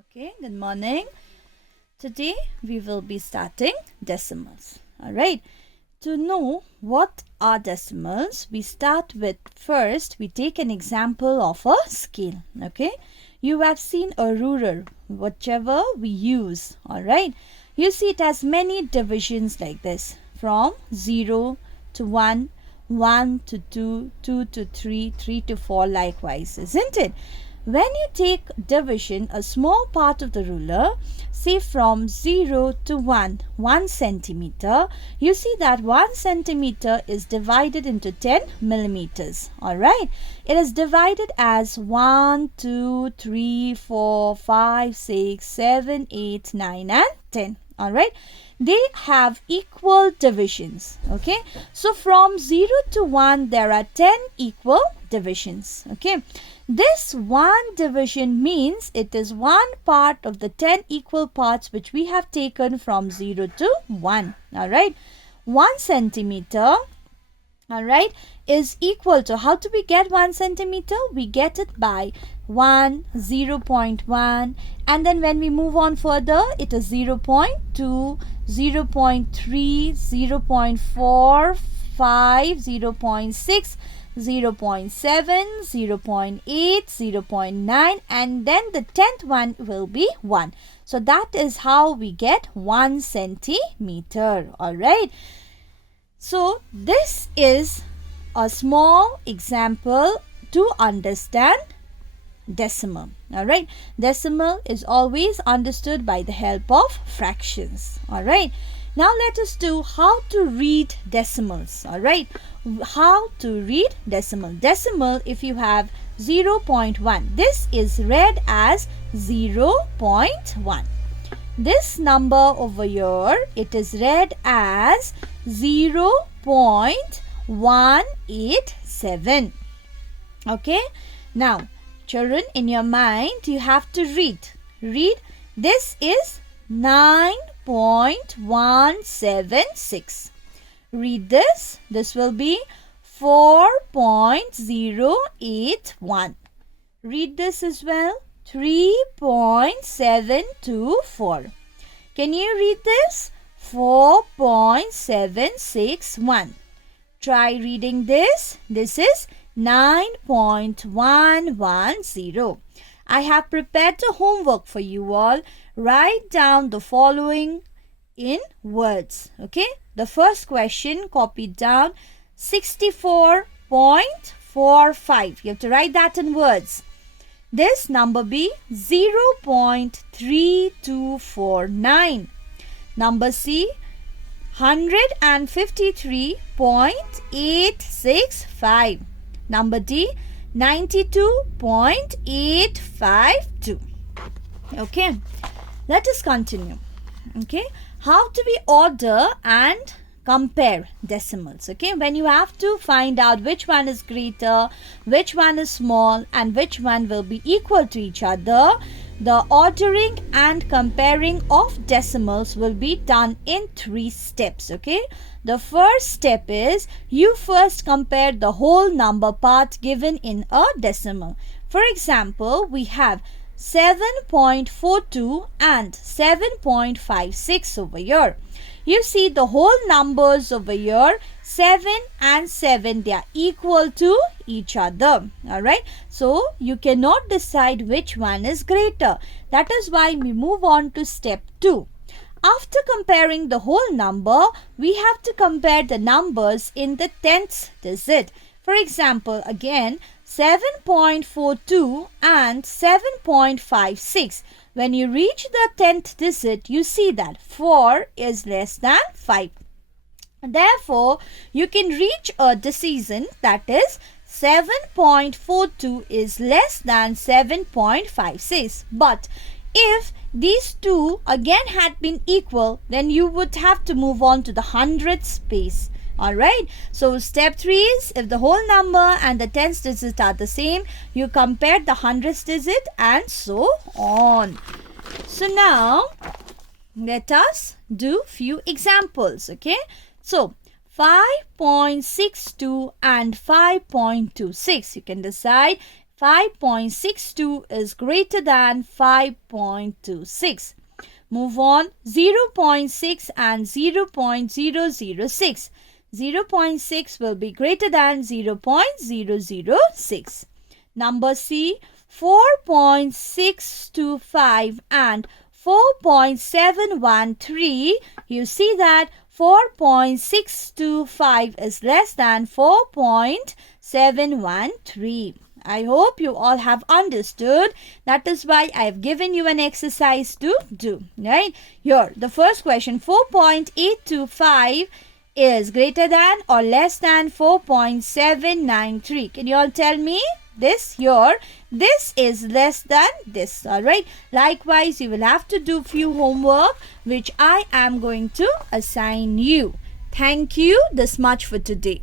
Okay, good morning. Today we will be starting decimals. Alright, to know what are decimals, we start with first we take an example of a scale. Okay, you have seen a ruler, whichever we use. Alright, you see it has many divisions like this, from 0 to 1, 1 to 2, 2 to 3, 3 to 4 likewise, isn't it? When you take division, a small part of the ruler, say from 0 to 1 centimeter, you see that 1 centimeter is divided into 10 millimeters. Alright, it is divided as 1, 2, 3, 4, 5, 6, 7, 8, 9 and 10. Alright, they have equal divisions. Okay, so from 0 to 1 there are 10 equal divisions. Okay, this one division means it is one part of the 10 equal parts which we have taken from 0 to 1. Alright, 1 centimeter, alright, is equal to, how do we get 1 centimeter? We get it by 1, 0.1, and then when we move on further, it is 0.2, 0.3, 0.4, 5, 0.6, 0.7, 0.8, 0.9, and then the 10th one will be 1. So that is how we get 1 centimeter. Alright. So this is a small example to understand decimal. Alright. Decimal is always understood by the help of fractions. Alright. Now let us do how to read decimals. Alright. How to read decimal. Decimal, if you have 0.1, this is read as 0.1. This number over here, it is read as 0.187. Okay. Now, children, in your mind, you have to read. Read. This is 9.176. Read this. This will be 4.081. Read this as well. 3.724. Can you read this? 4.761. Try reading this. This is 9.110. I have prepared the homework for you all. Write down the following in words. Okay. The first question, copied down, 64.45. You have to write that in words. This number be 0.3249. Number C, 153.865. Number D, 92.852. Okay, let us continue. Okay, how do we order and compare decimals? Okay, when you have to find out which one is greater, which one is small, and which one will be equal to each other, the ordering and comparing of decimals will be done in 3 steps. Okay, the first step is you first compare the whole number part given in a decimal. For example, we have 7.42 and 7.56 over here. You see the whole numbers over here, 7 and 7, they are equal to each other. Alright, so you cannot decide which one is greater. That is why we move on to step 2. After comparing the whole number, we have to compare the numbers in the 10th digit. For example, again, 7.42 and 7.56. When you reach the 10th digit, you see that 4 is less than 5. Therefore, you can reach a decision, that is 7.42 is less than 7.56. But if these two again had been equal, then you would have to move on to the hundredths place. Alright, so step 3 is if the whole number and the 10th digit are the same, you compare the hundredths digit and so on. So now, let us do few examples. Okay, so 5.62 and 5.26. You can decide 5.62 is greater than 5.26. Move on, 0.6 and 0.006. 0.6 will be greater than 0.006. Number C, 4.625 and 4.713. You see that 4.625 is less than 4.713. I hope you all have understood. That is why I have given you an exercise to do. Right? Here, the first question, 4.825 is greater than or less than 4.793. Can you all tell me? This here, this is less than this. Alright. Likewise, you will have to do few homework which I am going to assign you. Thank you. This much for today.